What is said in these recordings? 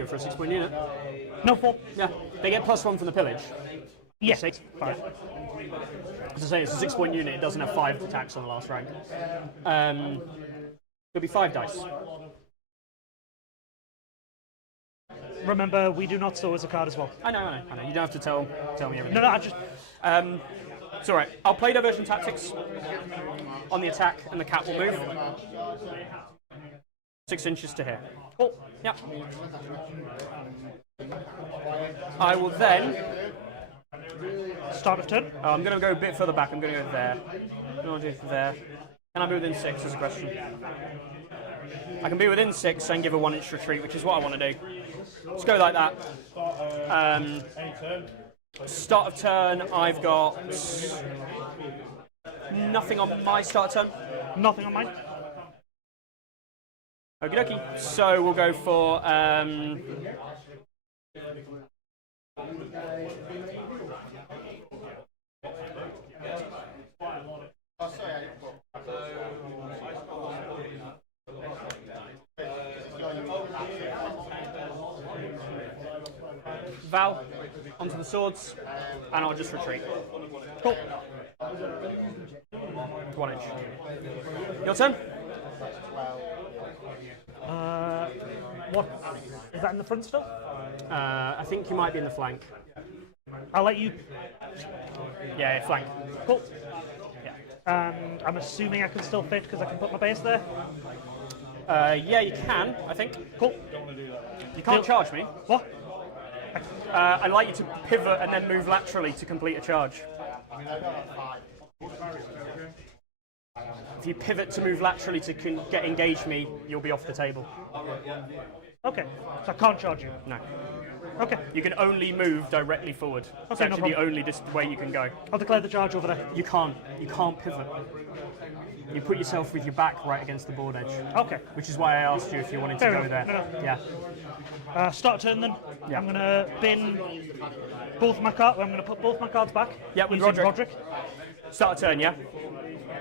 go for a 6-point unit. No, 4. Yeah, they get +1 from the pillage. Yes. 6. 5. As I say, it's a 6-point unit. It doesn't have 5 attacks on the last rank. It'll be 5 dice. Remember, we do not store as a card as well. I know. You don't have to tell me everything. No, I just... It's alright. I'll play diversion tactics on the attack, and the cat will move. 6 inches to here. Cool. Yep. I will then... Start of turn. I'm going to go a bit further back. I'm going to go there. I want to do there. Can I be within 6 is a question. I can be within 6 and give a 1-inch retreat, which is what I want to do. Let's go like that. Start of turn, I've got nothing on my start of turn. Nothing on mine. Okie dokie. So we'll go for Val onto the swords, and I'll just retreat. Cool. 1 inch. Your turn. What? Is that in the front still? I think you might be in the flank. I'll let you... Yeah, flank. Cool. Yeah. I'm assuming I can still fit because I can put my base there. Yeah, you can, I think. Cool. You can't charge me. What? I'd like you to pivot and then move laterally to complete a charge. If you pivot to move laterally to get engage me, you'll be off the table. Okay, so I can't charge you? No. Okay. You can only move directly forward. It's actually the only way you can go. I'll declare the charge over there. You can't pivot. You put yourself with your back right against the board edge. Okay. Which is why I asked you if you wanted to go there. No. Yeah. Start turn then. Yeah. I'm going to bin both my cards. I'm going to put both my cards back. Yeah, with Rodrik. Start a turn, yeah?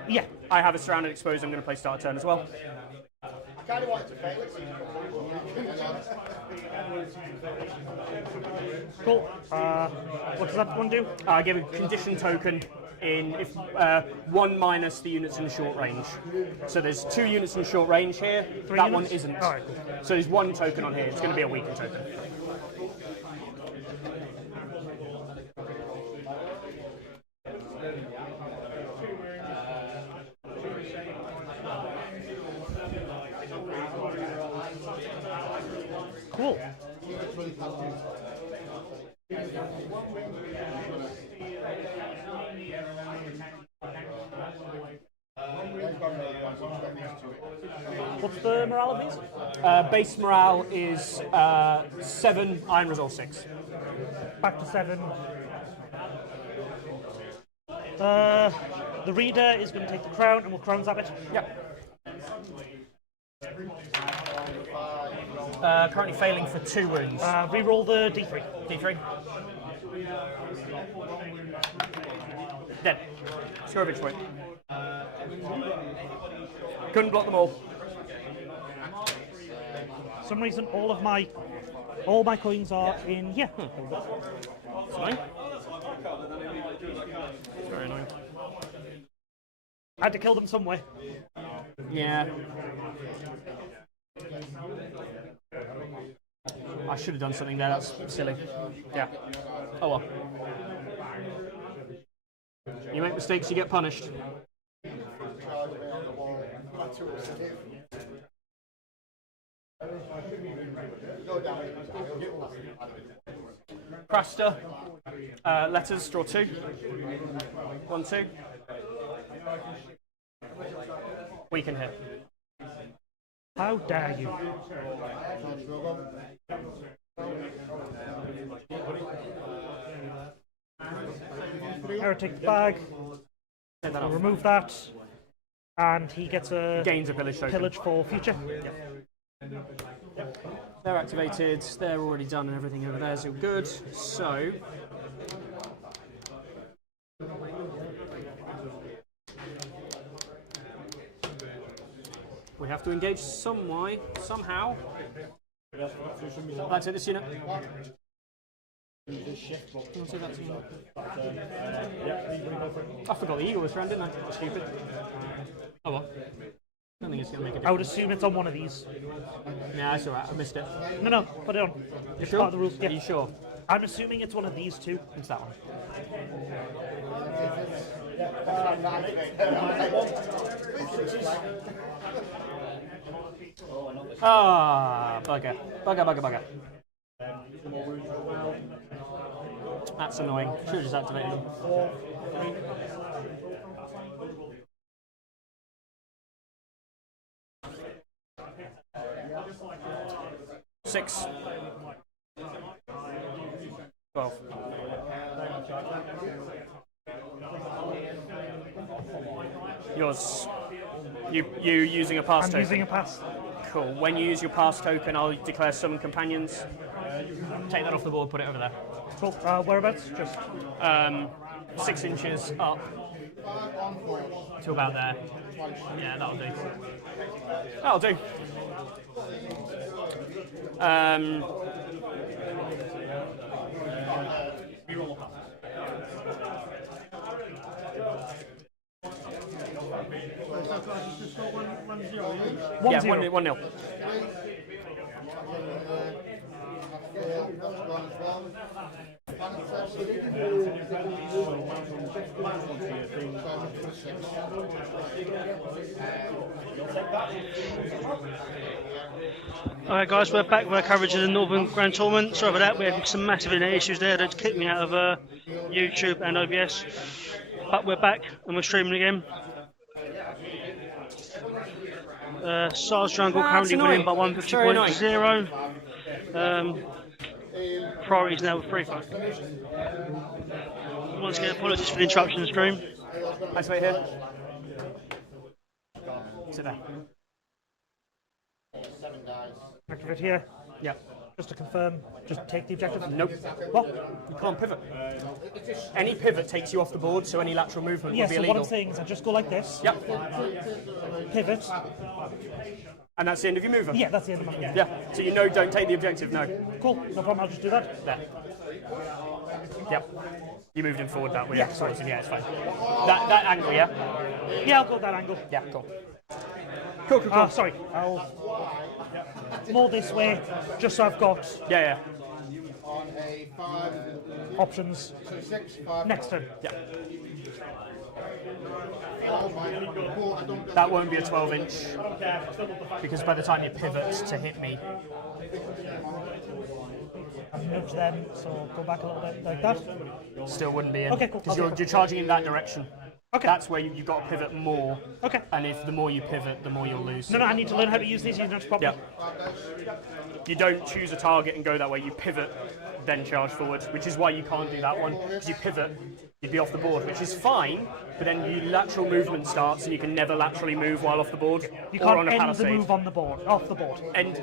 Yeah. I have a surrounded exposed. I'm going to play start a turn as well. Cool. What does that one do? Give a condition token in if 1 minus the units in short range. So there's 2 units in short range here. 3 that units? one isn't. All right. So there's 1 token on here. It's going to be a weakened token. Cool. What's the morale of these? Base morale is 7, Iron Resolve 6. Back to 7. The reader is going to take the crown and we'll crown zap it. Yep. Currently failing for 2 wounds. Reroll the D3. D3. Dead. Scrovage point. Couldn't block them all. For some reason, all my coins are in here. That's fine. Very annoying. I had to kill them some way. Yeah. I should have done something there, that's silly. Yeah. Oh well. You make mistakes, you get punished. Craster. Letters, draw 2. 1, 2. We can hit. How dare you? Erik takes the bag. We'll remove that. And he gets a gains a pillage token. Pillage for future. Yep. They're activated, they're already done and everything over there is all good. So we have to engage somehow. That's it, this unit. I forgot the eagle was around, didn't I? That's stupid. Oh well. I don't think it's going to make a difference. I would assume it's on one of these. Yeah, that's alright, I missed it. No, put it on. You It's sure? part of the rules. Yeah. Are you sure? I'm assuming it's one of these two. It's that one. Ah, bugger. Bugger. That's annoying. Should have just activated them. 6. 12. Yours. You using a pass token? I'm using a pass. Cool. When you use your pass token, I'll declare summon companions. Take that off the board, put it over there. Cool. Whereabouts? Just 6 inches up to about there. Yeah, that'll do. That'll do. Yeah, 1-0. Alright guys, we're back with our coverage of the Northern Grand Tournament. Sorry about that, we had some massive internet issues there that kicked me out of YouTube and OBS. But we're back and we're streaming again. Sarge Jungle currently winning by 1 victory point to 0. Priorities now with 3. Once again, apologies for the interruption in the stream. Nice wait here. Sit there. Activate here. Yeah. Just to confirm, just take the objective. Nope. What? You can't pivot. Any pivot takes you off the board, so any lateral movement Yeah, would be so illegal. what I'm saying is I just go like this. Yep. Pivot. And that's the end of your movement? Yeah, that's the end of my movement. Yeah. So you know don't take the objective, no. Cool, no problem, I'll just do that. There. Yep. You moved him forward that way. Yeah, sorry. Yeah, it's fine. That angle, yeah? Yeah, I'll go that angle. Yeah, cool. Cool. Sorry, I'll more this way, just so I've got Yeah. options next turn. Yeah. That won't be a 12-inch, because by the time you pivot to hit me... I've nudged them, so go back a little bit like that. Still wouldn't be in. Okay, cool. Because you're charging in that direction. Okay. That's where you've got to pivot more. Okay. And if the more you pivot, the more you'll lose. No, I need to learn how to use these units properly. Yeah. You don't choose a target and go that way. You pivot, then charge forward, which is why you can't do that one. Because you pivot, you'd be off the board, which is fine. But then your lateral movement starts, and you can never laterally move while off the board. You or can't on a end palisade. the move on the board, off the board. End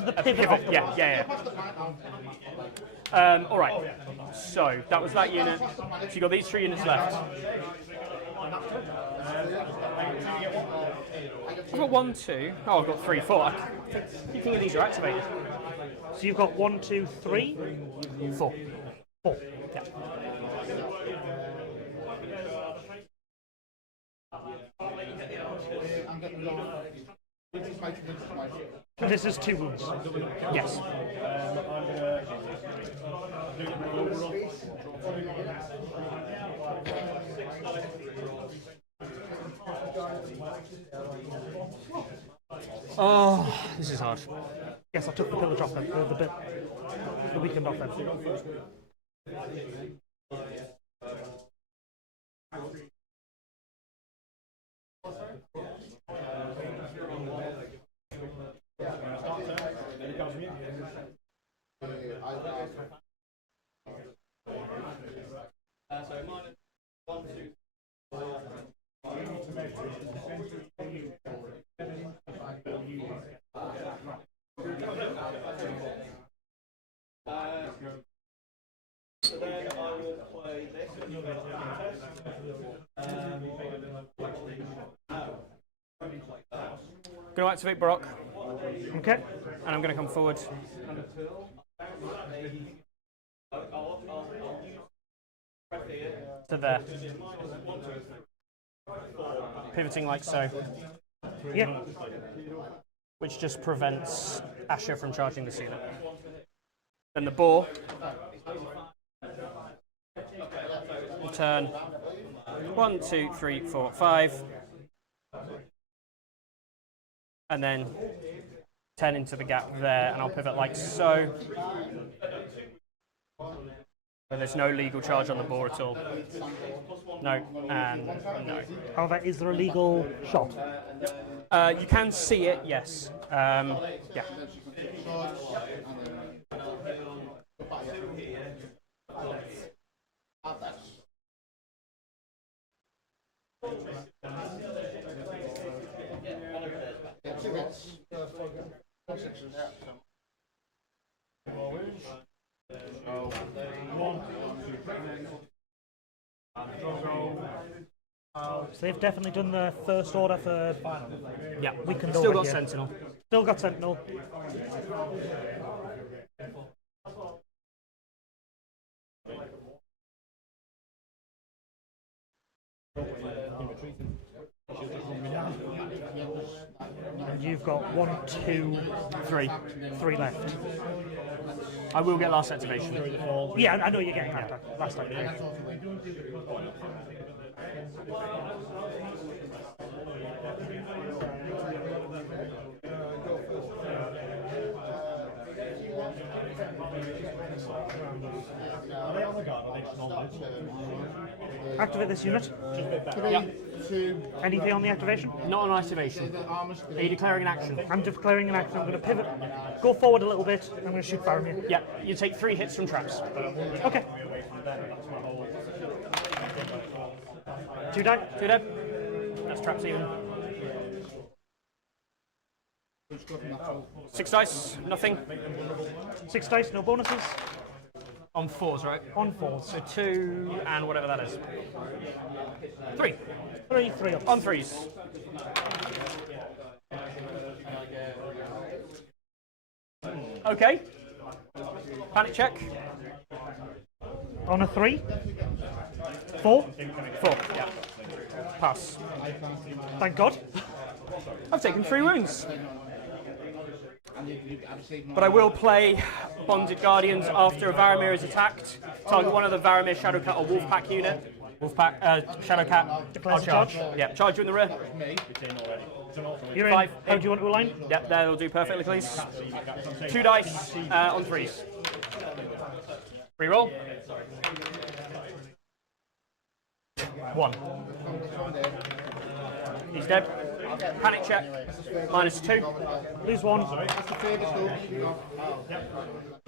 the pivot off the board. Yeah. All right. So that was that unit. So you got these 3 units left. I've got 1, 2. Oh, I've got 3, 4. I keep thinking these are activated. So you've got 1, 2, 3, 4. 4. Yeah. And this is 2 wounds. Yes. Oh, this is hard. Yes, I took the pillage off them, the weekend off them. Going to activate Brock. Okay. and I'm going to come forward. To there. Pivoting like so. Yeah. Which just prevents Asha from charging this unit. Then the boar. Turn 1, 2, 3, 4, 5. And then 10 into the gap there, and I'll pivot like so. But there's no legal charge on the boar at all. No, and no. However, is there a legal shot? You can see it, yes. Yeah. So they've definitely done the first order for. Yeah, we can still got Sentinel. Still got Sentinel. And you've got 1, 2, 3. 3 left. I will get last activation. Yeah, I know you're getting that last activation. Activate this unit. Yeah. Anything on the activation? Not on activation. Are you declaring an action? I'm declaring an action. I'm going to pivot, go forward a little bit. I'm going to shoot Varamyr. Yeah, you take 3 hits from traps. Okay. 2 die. 2 dead. That's traps even. 6 dice, nothing. 6 dice, no bonuses. On 4s, right? On 4s. So 2 and whatever that is. 3. 3 up. On 3s. Okay. Panic check. On a 3. 4. 4, yeah. Pass. Thank God. I've taken 3 wounds. But I will play Bonded Guardians after a Varamyr is attacked. Target one of the Varamyr Shadowcat or Wolfpack unit. Wolfpack, Shadowcat. Declares I'll a charge. charge. Yeah, charge you in the rear. You're in. 5. How do you want to align? Yep, that'll do perfectly, please. 2 dice on 3s. Reroll. 1. He's dead. Panic check. -2. Lose 1.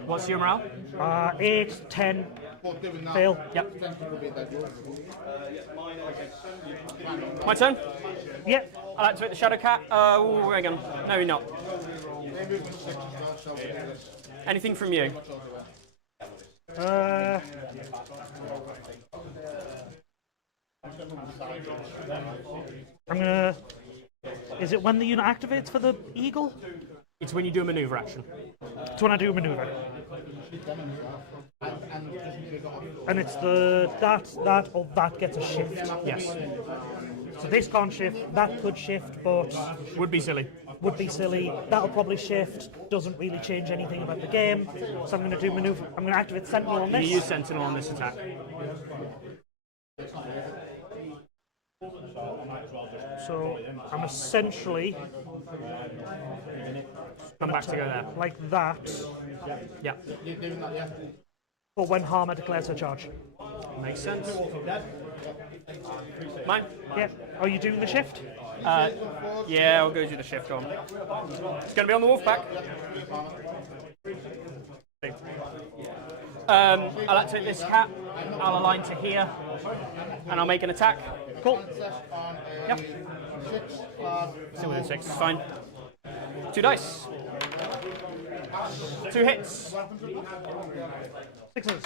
What's your morale? 8, 10. Fail. Yep. My turn? Yep. I'll activate the Shadowcat. Oh, hang on. No, you're not. Anything from you? I'm gonna. Is it when the unit activates for the eagle? It's when you do a maneuver action. It's when I do a maneuver. And it's the that or that gets a shift. Yes. So this can't shift. That could shift, but Would be silly. would be silly. That'll probably shift. Doesn't really change anything about the game. So I'm going to do maneuver. I'm going to activate Sentinel on this. You use Sentinel on this attack. So I'm essentially Come back to go there. like that. Yeah. But when Harmer declares her charge. Makes sense. Mine? Yeah. Are you doing the shift? Yeah, I'll go do the shift on. It's going to be on the Wolfpack. I'll activate this cat. I'll align to here. And I'll make an attack. Cool. Yep. Still within 6, it's fine. 2 dice. 2 hits. 6s.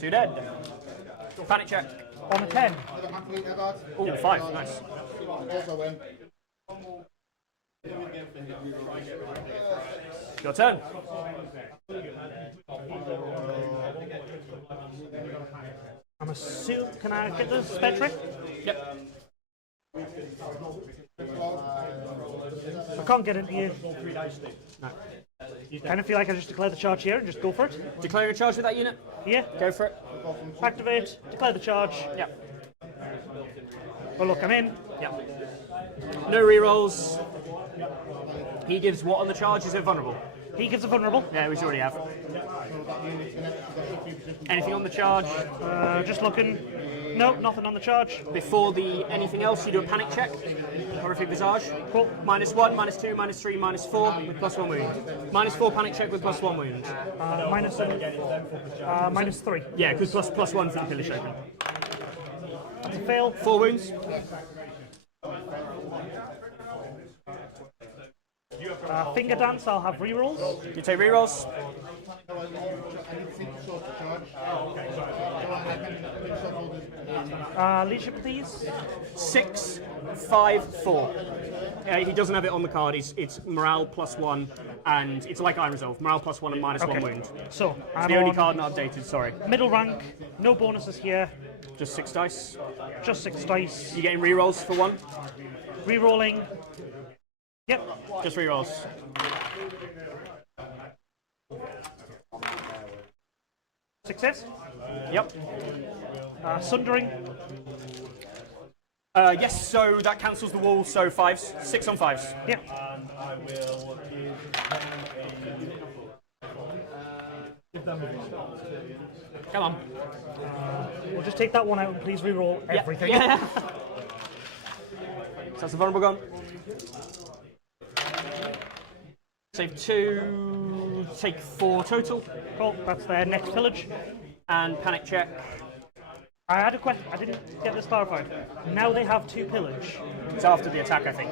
2 dead. Panic check. On a 10. Oh, 5, nice. Your turn. I'm assuming. Can I get the Spectre? Yep. I can't get into you. No. Kind of feel like I just declare the charge here and just go for it. Declaring a charge with that unit. Yeah. Go for it. Activate. Declare the charge. Yep. Well, look, I'm in. Yep. No rerolls. He gives what on the charge? Is it vulnerable? He gives a vulnerable. Yeah, we already have. Anything on the charge? Just looking. Nope, nothing on the charge. Before the anything else, you do a panic check. Horrific Visage. Cool. -1, -2, -3, -4 with +1 wound. -4 panic check with +1 wound. -3. Yeah, because +1 for the pillage token. That's a fail. 4 wounds. Finger dance, I'll have rerolls. You take rerolls. Leadership, please. 6, 5, 4. He doesn't have it on the card. It's morale +1, and it's like Iron Resolve. Morale +1 and -1 wound. So, It's I'm the only on card not updated. Sorry. middle rank, no bonuses here, Just 6 dice. just 6 dice. You getting rerolls for 1? Rerolling. Yep. Just rerolls. Success. Yep. Sundering. Yes, so that cancels the wall, so 5s. 6 on 5s. Yep. Come on. We'll just take that one out and please reroll everything. Yeah. So that's the vulnerable gone. Save 2, take 4 total, Cool, that's their next pillage. and panic check. I had a question, I didn't get this clarified. Now they have 2 pillage. It's after the attack, I think.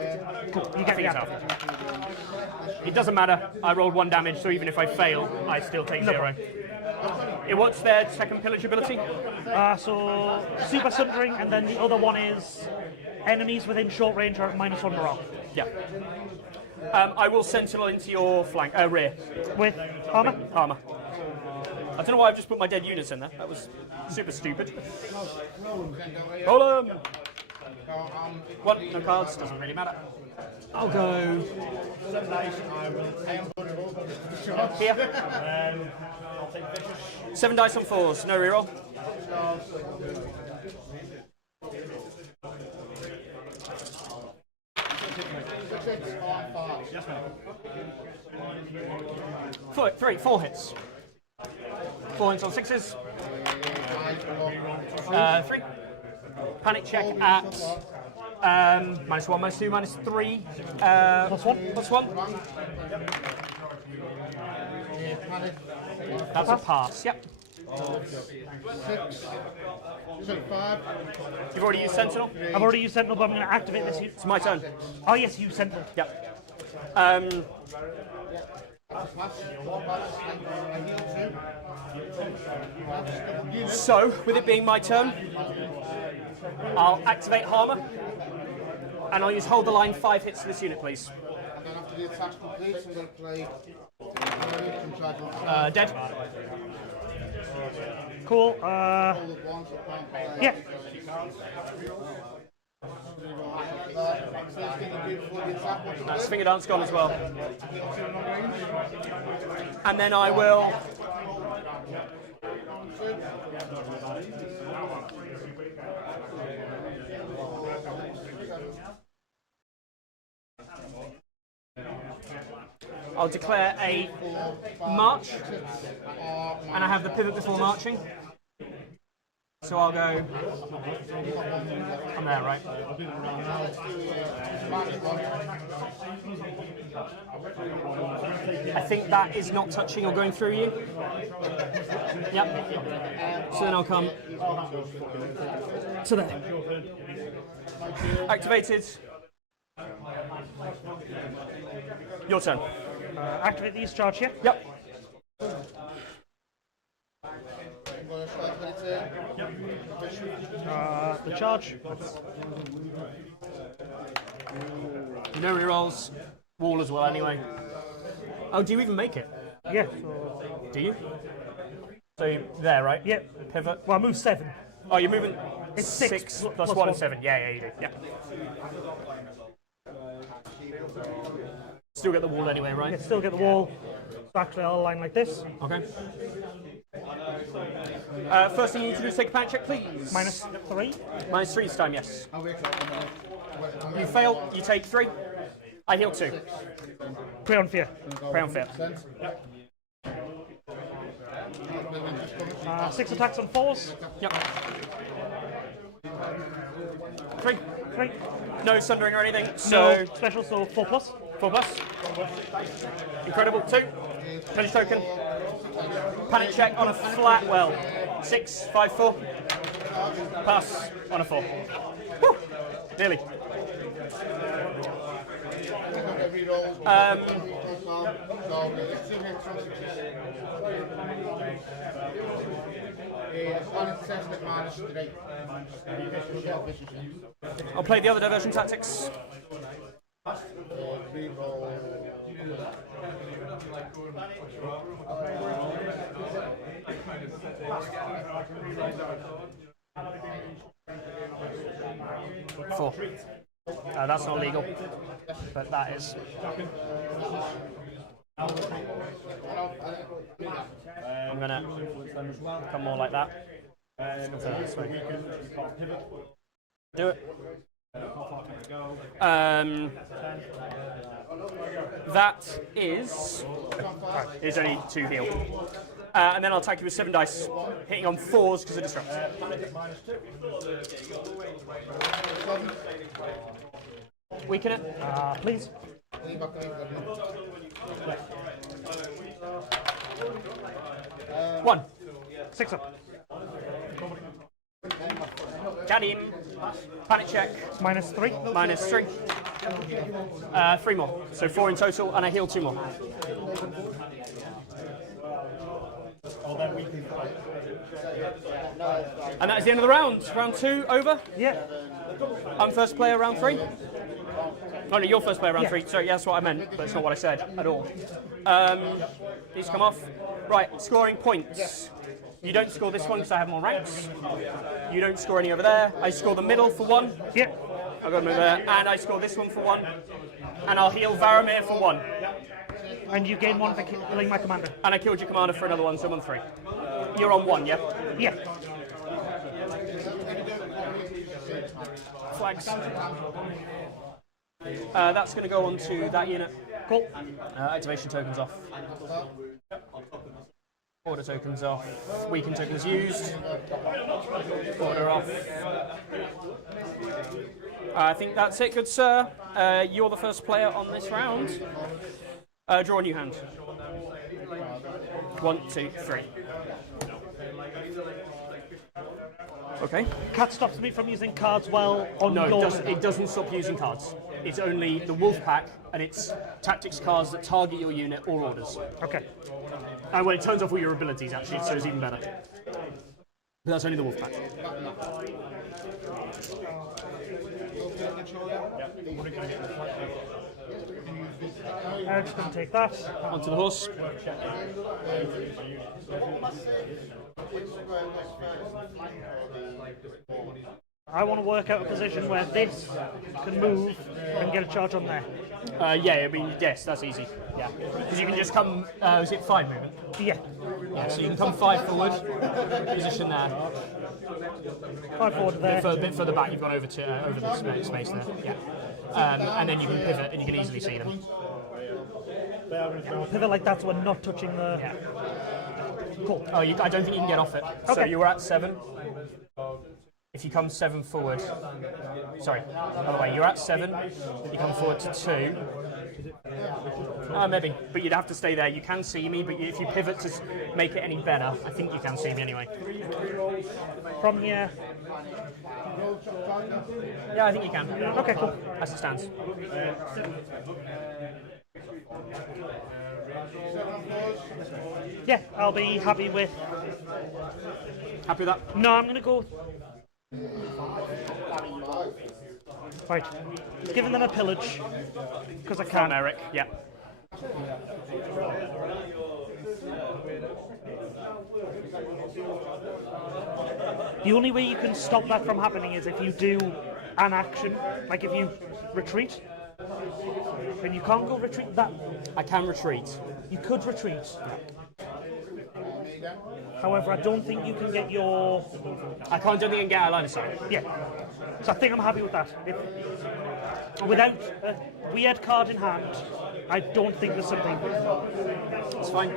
Cool, you I get think the it's after. after. It doesn't matter. I rolled 1 damage, so even if I fail, I still take 0. What's their second pillage ability? So, Super Sundering, and then the other one is enemies within short range are at -1 morale. Yeah. I will sentinel into your flank, rear. With armor? Armor. I don't know why I've just put my dead units in there. That was super stupid. Roll 'em! What? No cards? Doesn't really matter. I'll go here. 7 dice on 4s. No reroll. Four hits. 4 hits on 6s. 3. Panic check at -1, -2, -3. +1. +1. That's a pass. Yep. 6, so 5. You've already used Sentinel. I've already used Sentinel, but I'm going to activate this. It's my turn. Oh yes, you Sentinel. Yep. So, with it being my turn, I'll activate Harmer, and I'll use Hold the Line 5 hits to this unit, please. And then after the attack's complete, I'm going to play Dead. Cool. Yeah. That's Finger Dance gone as well. And then I will... I'll declare a march, and I have the pivot before marching. So I'll go... I'm there, right? I think that is not touching or going through you. Yep. So then I'll come to there. Activated. Your turn. Activate these charge here. Yep. The charge. No rerolls. wall as well anyway. Oh, do you even make it? Yeah. So, Do you? So you're there, right? yep. Pivot. Well, I move 7. Oh, you're moving It's 6 6 plus plus 1 1. is 7. Yeah, you do. Yeah. Still get the wall anyway, right? Yeah, still get the wall. So actually, I'll align like this. Okay. First thing you need to do is take a panic check, please. -3. -3 this time, yes. You fail, you take 3. I heal 2. Prey on fear. Prey on fear. 6 attacks on 4s. Yep. 3. 3. No sundering or anything, No so special, so 4 plus. 4 plus. Incredible. 2. Finish token. Panic check on a flat, well, 6, 5, 4. Pass on a 4. Whew. Nearly. I'll play the other diversion tactics. Four. That's not legal, but that is. I'm gonna come more like that. This way. Do it. That is only 2 heal. And then I'll attack you with 7 dice, hitting on 4s because of disrupt. Weaken it. Please. 1. 6 up. Got him. Panic check. -3. -3. 3 more. So 4 in total, and I heal 2 more. And that is the end of the round. Round 2 over. Yeah. I'm first player, round 3. Oh no, you're first player, round Yeah. 3. Sorry, yeah, that's what I meant, but it's not what I said at all. These come off. Right, scoring points. You don't score this one because I have more ranks. You don't score any over there. I score the middle for 1. Yeah. I've got to move there. And I score this one for 1. And I'll heal Varamyr for 1. And you gain 1 for killing my commander. And I killed your commander for another 1, so I'm on 3. You're on 1, yeah? Yeah. Flags. That's going to go on to that unit. Cool. Activation tokens off. Order tokens off. Weaken tokens used. Order off. I think that's it, good sir. You're the first player on this round. Draw a new hand. 1, 2, 3. Okay. Cat stops me from using cards well on No, your... it doesn't stop using cards. It's only the wolf pack, and it's tactics cards that target your unit or orders. Okay. Well, it turns off all your abilities actually, so it's even better. But that's only the wolf pack. I'm just going to take that. Onto the horse. I want to work out a position where this can move and get a charge on there. Yeah, I mean, yes, that's easy. Yeah, because you can just come. Is it 5 movement? Yeah. Yeah, so you can come 5 forward, position there. 5 forward there. A bit further back, you've gone over to over the space there. Yeah, and then you can pivot, and you can easily see them. Pivot like that so we're not touching the... Yeah. Cool. Oh, I don't think you can get off it. So Okay. you were at 7. If you come 7 forward, sorry, by the way, you're at 7. You come forward to 2. Maybe, but you'd have to stay there. You can see me, but if you pivot to make it any better, I think you can see me anyway. From here. Yeah, I think you can. Okay, cool. As it stands. Yeah, I'll be happy with... Happy with that? No, I'm going to go... Right. He's giving them a pillage because I From can. Erik, yeah. The only way you can stop that from happening is if you do an action, like if you retreat. And you can't go retreat that. I can retreat. You could retreat. However, I don't think you can get your. I don't think I can get out of line of sight. Yeah. So I think I'm happy with that. Without a weird card in hand, I don't think there's something. It's fine.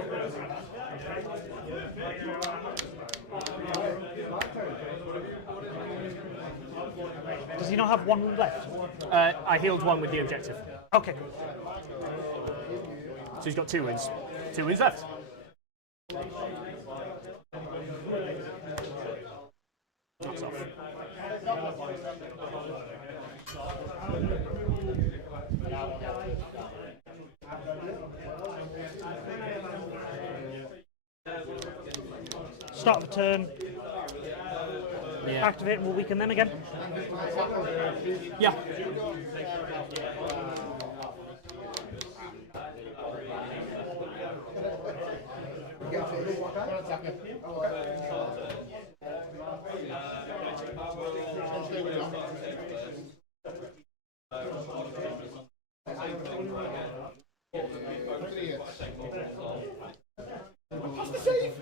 Does he not have one wound left? I healed one with the objective. Okay. So he's got 2 wins. 2 wins left. That's off. Start the turn. Yeah. Activate and we'll weaken them again. Yeah. What's the save?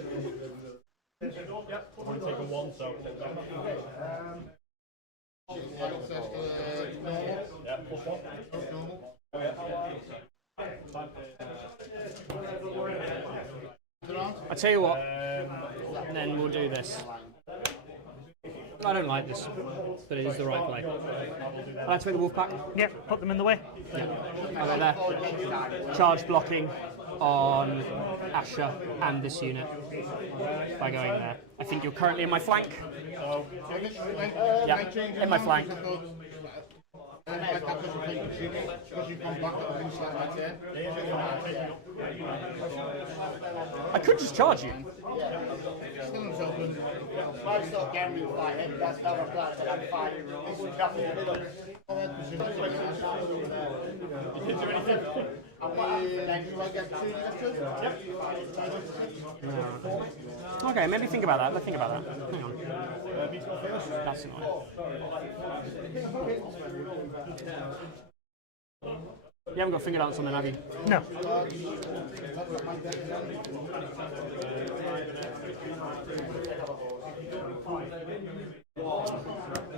Only taken 1, so. Yeah, +1. I tell you what, and then we'll do this. I don't like this, but it is the right play. I activate the wolf pack. Yep, put them in the way. Yeah. I'll go there. Charge blocking on Asha and this unit by going there. I think you're currently in my flank. Yeah, in my flank. Because you've gone back at the loose like right there. I could just charge you. Still is open. I still can refly it, that's not a plan, but I'm fine. This is nothing to do. You can do anything. Do I get 2 extras? Okay, maybe think about that. Let's think about that. Hang on. That's annoying. You haven't got fingered out something, have you? No.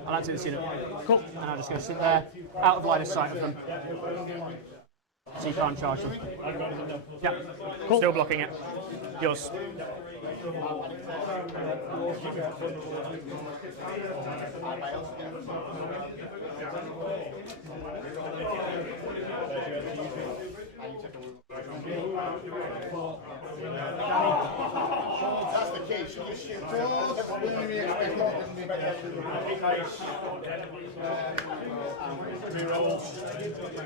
I'll add to this unit. Cool. And I'm just going to sit there, out of line of sight of them. So you can't charge them. Yeah. Cool. Still blocking it. Yours. That's the case, you just shoot.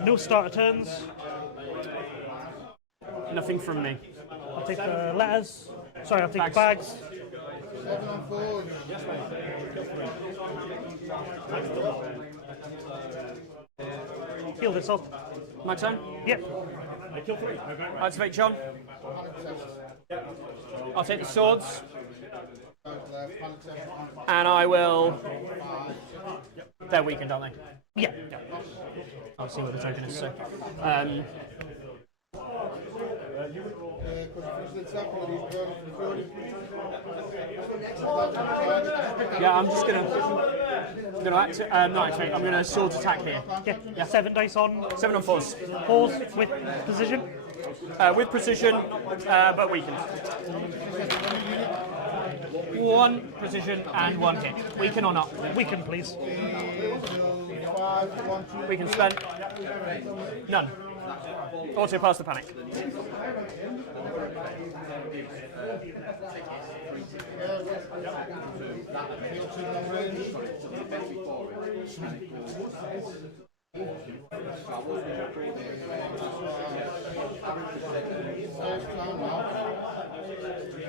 No starter turns. Nothing from me. I'll take the letters. Sorry, I'll take the Bags. bags. 7 on 4. Heal this up. My turn. Yep. I kill 3. Activate John. I'll take the swords. And I will. They're weakened, aren't they? Yeah. I'll see what the token is. So, yeah, I'm just gonna activate. Not activate. I'm gonna swords attack here. Yeah. 7 dice on. 7 on 4s. Pause with precision. With precision, but weakened. 1 precision and 1 hit. Weaken or not? Weaken, please. Weaken spent. None. Auto pass the panic.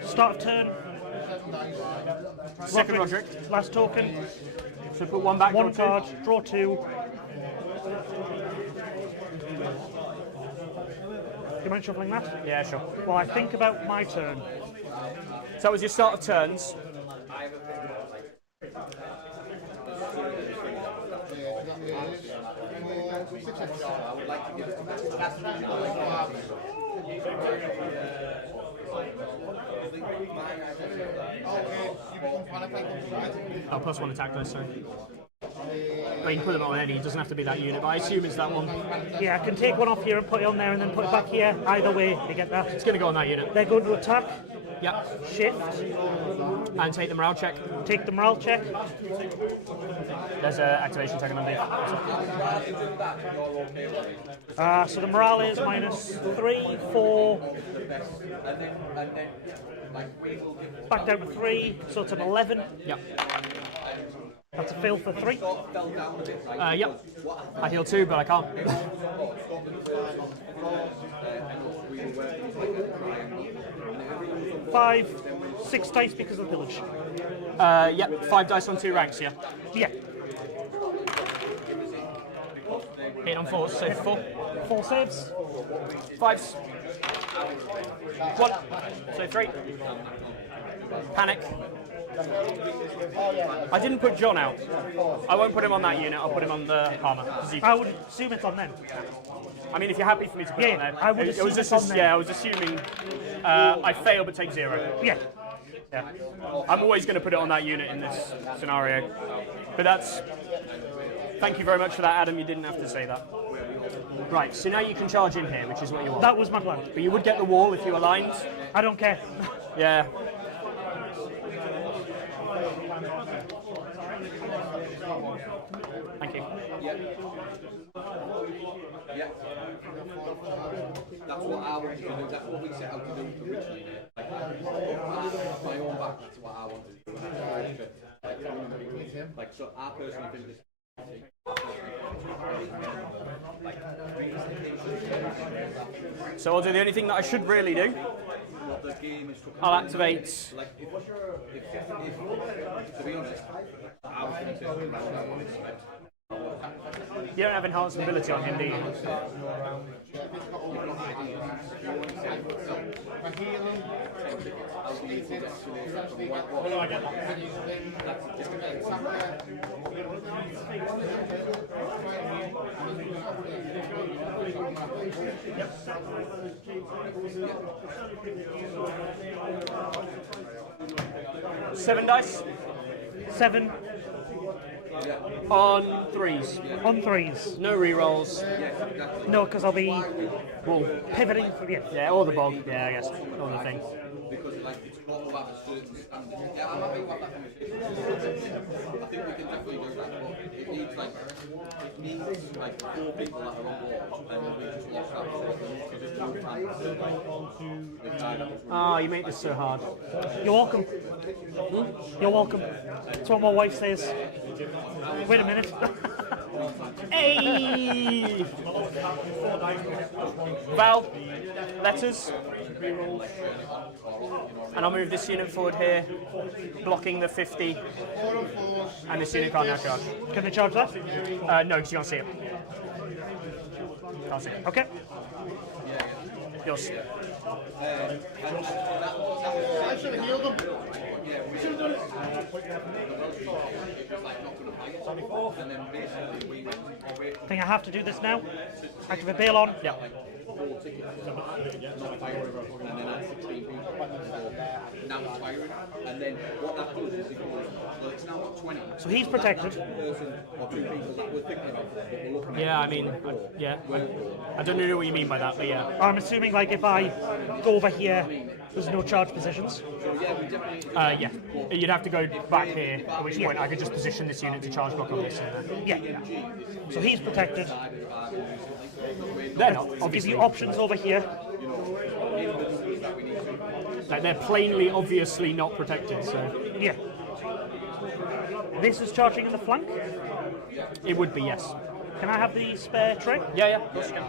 Start of turn. Second Rodrik. Last token. So put 1 back. One draw 2. card. Draw 2. Do you mind shuffling that? Yeah, sure. Well, I think about my turn. So that was your start of turns. Oh, +1 attack dice, sorry. I mean, put them on any, it doesn't have to be that unit, but I assume it's that one. Yeah, I can take one off here and put it on there and then put it back here. Either way, you get that. It's going to go on that unit. They're going to attack. Yep. Shift. And take the morale check. Take the morale check. There's an activation token underneath. So the morale is -3, 4. Back down to 3, so it's an 11. Yep. That's a fail for 3. Yep. I heal 2, but I can't. 5, 6 dice because of pillage. Yep. 5 dice on 2 ranks, yeah. Yeah. 8 on 4, so 4. 4 saves. 5s. 1. So 3. Panic. I didn't put John out. I won't put him on that unit, I'll put him on the armor. I would assume it's on them. I mean, if you're happy for me to put it on there. I would assume it's on there. Yeah, I was assuming I fail but take 0. Yeah. Yeah. I'm always going to put it on that unit in this scenario. But that's... Thank you very much for that, Adam. You didn't have to say that. Right, so now you can charge in here, which is what you want. That was my plan. But you would get the wall if you aligned. I don't care. Yeah. Thank you. Yeah. That's what I want to do. That's what we set out to do originally. Like, my own back, that's what I want to do. Like, so I personally think this. So I'll do the only thing that I should really do. I'll activate. Like, if to be honest, I was going to say. You don't have enhanced mobility on him, do you? Seven dice 7 on 3s. on 3s. No rerolls. No, because I'll be Wall. pivoting for the Yeah, or the bog. Yeah, I guess. Or the thing. Because like it's not about the students and yeah, I'm happy about that conversation. I think we can definitely do that, but it needs like 4 people that are on board and then we just lost that because there's no plans to the guy that was Ah, you make this so hard. You're welcome. You're welcome. That's what my wife says. Wait a minute. Hey! Val, letters. And I'll move this unit forward here, blocking the 50. And this unit can't now charge. Can they charge that? No, because you can't see it. Can't see it. Okay. Yours. I should have healed them. I think I have to do this now. Activate Balon. Yeah. and then add 16 people. Now it's firing. And then what that does is it goes, well, it's now got 20. So he's protected. Person or 2 people that we're thinking about, but we're looking at. Yeah, I mean, yeah. I don't know what you mean by that, but yeah. I'm assuming like if I go over here, there's no charge positions. So yeah, we definitely. Yeah. You'd have to go back here, at which point I could just position this unit to charge block on this. Yeah. So he's protected. They're not, Give obviously. you options over here. Like, they're plainly, obviously not protected, so... Yeah. This is charging in the flank. It would be, yes. Can I have the spare tray? Yeah, of course you can.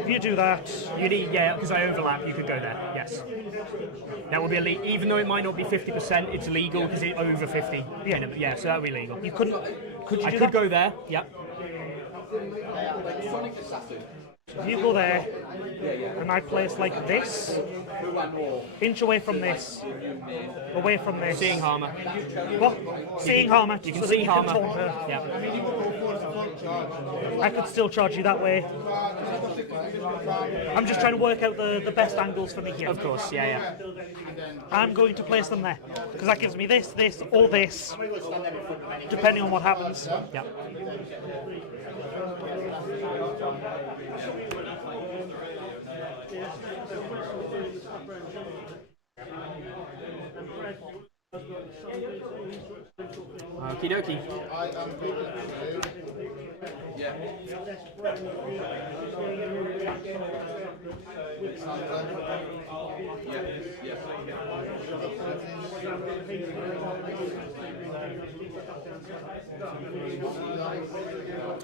If you do that, You need, yeah, because I overlap, you could go there, yes. That would be illegal, even though it might not be 50%, it's legal because it's over 50. Yeah, so that would be legal. you couldn't. Could you I do could that? go there, yep. Like Sonic Assassin. If you go there, and I place like this, Who I know. inch away from this, away from this. Seeing Harmer. What? Seeing Harmer. You can so see that you Harmer. Can taunt her. Yeah. I could still charge you that way. I'm just trying to work out the best angles for me here. Of course, yeah. I'm going to place them there because that gives me this, this, or this, depending on what happens. Yeah. Okie dokie. I am moving to Yeah.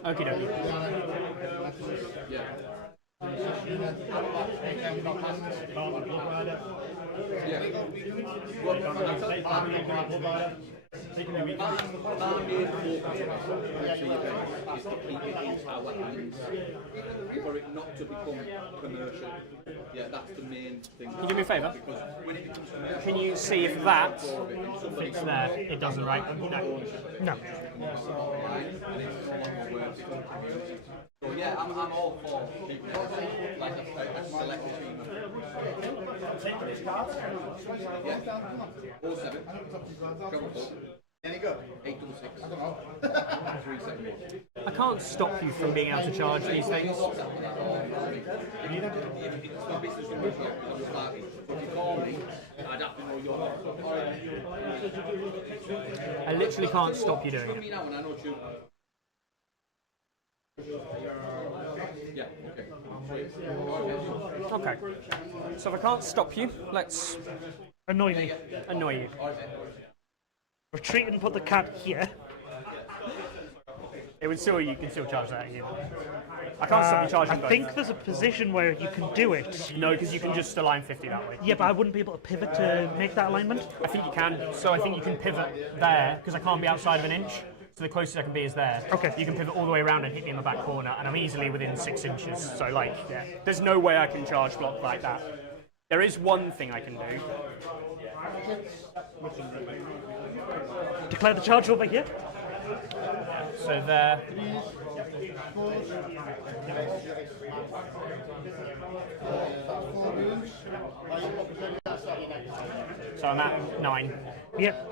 Okie dokie. Yeah. My main focus is to keep it in our hands, for it not to become commercial. Yeah, that's the main thing. Can you do me a favour? Because when it becomes commercial, Can you see if that somebody fits there? It doesn't, right? No. No. and it's a lot more worth it for the community. So yeah, I'm all for keeping it like a select team. Yeah. 07. Any go? 866. 371. I can't stop you from being able to charge these things. It's my business in Russia because I'm starting. So if you call me, I'd have to know your. I literally can't stop you doing Show it. me now and I know you. Yeah, okay. Okay. So if I can't stop you, let's Annoy me. annoy you. Retreat and put the cat here. It would still, you can still charge that again. I can't stop you I charging both. think there's a position where you can do it. No, because you can just align 50 that way. Yeah, but I wouldn't be able to pivot to make that alignment. I think you can. So I think you can pivot there, because I can't be outside of an inch. So the closest I can be is there. Okay. You can pivot all the way around and hit me in the back corner, and I'm easily within 6 inches. So like, yeah. There's no way I can charge block like that. There is one thing I can do. Declare the charge over here. So there. So I'm at 9. Yep.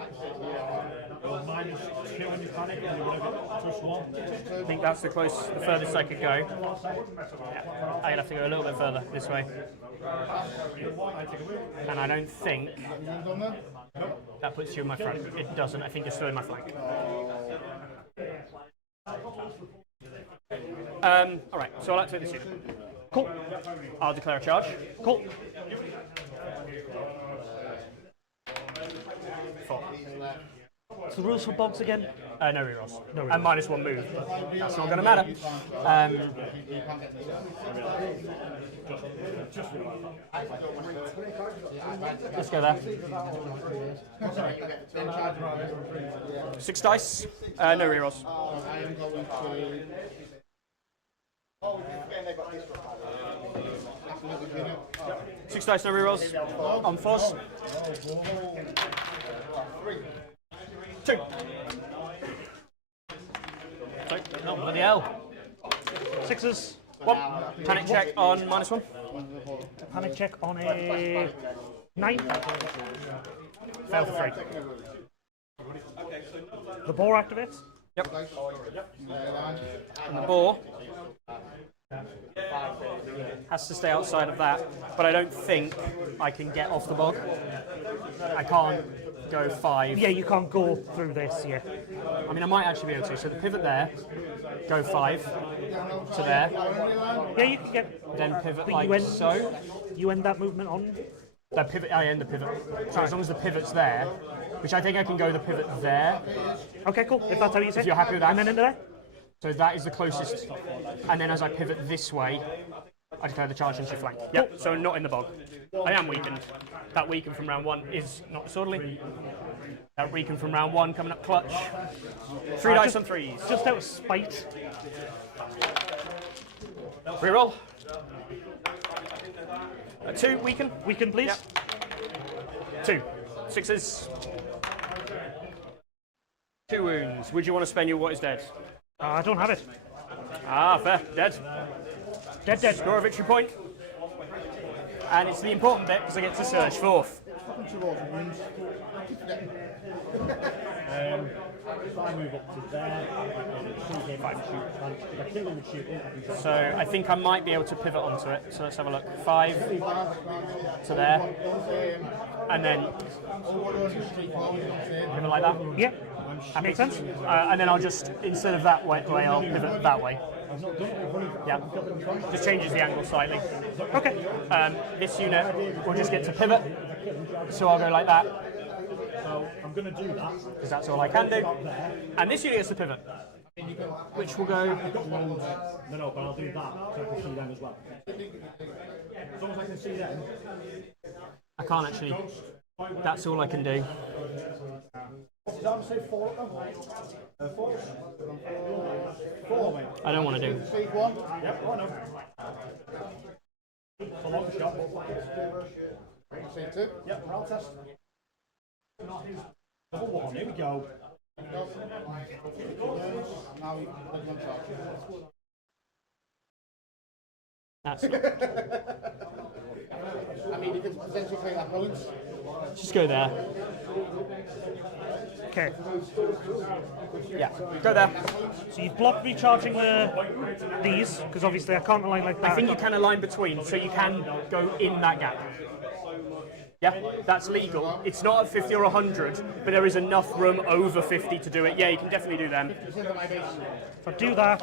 -2 when you panic and you want to push one. I think that's the furthest I could go. Yeah. I'd have to go a little bit further this way. And I don't think that puts you in my front. It doesn't. I think you're still in my flank. Alright, so I'll activate this here. Cool. I'll declare a charge. Cool. 4. What's the rules for bogs again? No rerolls. No And -1 move. That's not going to matter. Let's go there. 6 dice. No rerolls. I am going to. Absolutely. 6 dice, no rerolls. On 4s. 2. No, bloody hell. 6s. 1. Panic check on -1. Panic check on a 9. Fail for 3. The boar activates. Yep. And the boar has to stay outside of that, but I don't think I can get off the bog. I can't go 5. Yeah, you can't go through this, yeah. I mean, I might actually be able to. So the pivot there, go 5 to there, Yeah, you can get. then pivot But like you end, so. You end that movement on. The pivot, I end the pivot. So as long as the pivot's there, which I think I can go the pivot there. Okay, cool. If that's how you say. If you're happy with that. And then into there. So that is the closest. And then as I pivot this way, I declare the charge into your flank. Yep, so not in the bog. I am weakened. That weakened from round 1 is not disorderly. That weakened from round 1 coming up clutch. 3 dice on 3s. Just out of spite. Reroll. 2, weaken. Weaken, please. Yep. 2. 6s. 2 wounds. Would you want to spend your what is dead? I don't have it. Ah, fair. Dead. Dead. Score a victory point. And it's the important bit because I get to surge 4th. If I move up to there, So I think I might be able to pivot onto it. So let's have a look. 5 to there. And then pivot like that. Yeah. Happy? Makes sense. And then I'll just, instead of that way, I'll pivot that way. Yeah. Just changes the angle slightly. Okay. This unit will just get to pivot. So I'll go like that. So I'm going to do that. Because that's all I can do. And this unit gets to pivot. Which will go... No, but I'll do that so I can see them as well. As long as I can see them. I can't actually... That's all I can do. I don't want to do. Yep, I know. It's a long shot. Yep, roll test. Double 1, here we go. That's not. I mean, you could potentially take that points. Just go there. Okay. Yeah, go there. So you've blocked recharging these, because obviously I can't align like that. I think you can align between, so you can go in that gap. Yeah, that's legal. It's not at 50 or 100, but there is enough room over 50 to do it. Yeah, you can definitely do them. If I do that,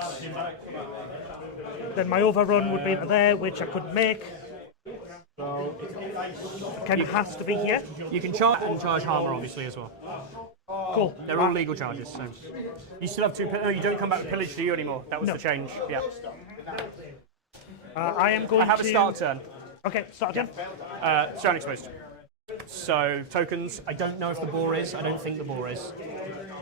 then my overrun would be into there, which I could make. Ken has to be here. You can charge and charge Harmer, obviously, as well. Cool. They're all legal charges, so. You still have 2... No, you don't come back with pillage, do you, anymore? That was the change, yeah. I am going to... I have a start turn. Okay, start turn. Stone exposed. So, tokens, I don't know if the boar is. I don't think the boar is.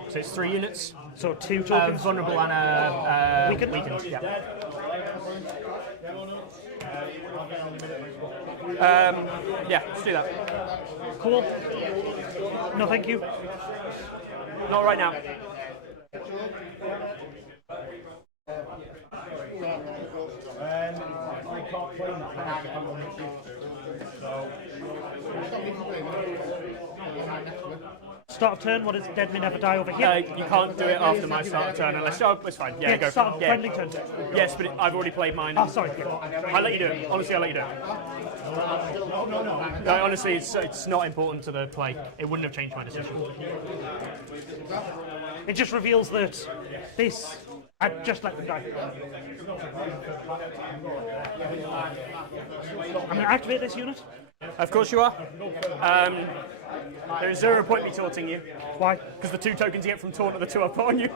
So it's 3 units. So 2 tokens. Vulnerable and Weakened? Weakened, yeah. Yeah, let's do that. Cool. No, thank you. Not right now. I can't play that. So Start of turn, what is Dead May Never Die over here? You can't do it after my start of turn unless... Oh, it's fine. Yeah, go for start it. of Yeah. friendly turn. Yes, but I've already played mine. Oh, sorry. I'll let you do it. Honestly, I'll let you do it. No, honestly, it's not important to the play. It wouldn't have changed my decision. It just reveals that this... I just let them die. I'm going to activate this unit. Of course you are. There is 0 point me taunting you. Why? Because the 2 tokens you get from taunt are the 2 I put on you.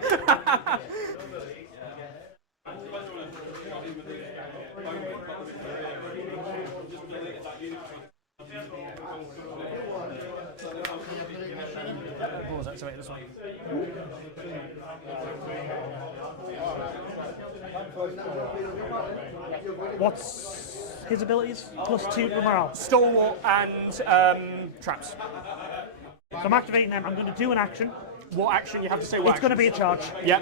What was that? So wait, this one. What's his abilities? +2 to morale. Stalwart and traps. So I'm activating them. I'm going to do an action. What action? You have to say what It's going to be a charge. Yeah.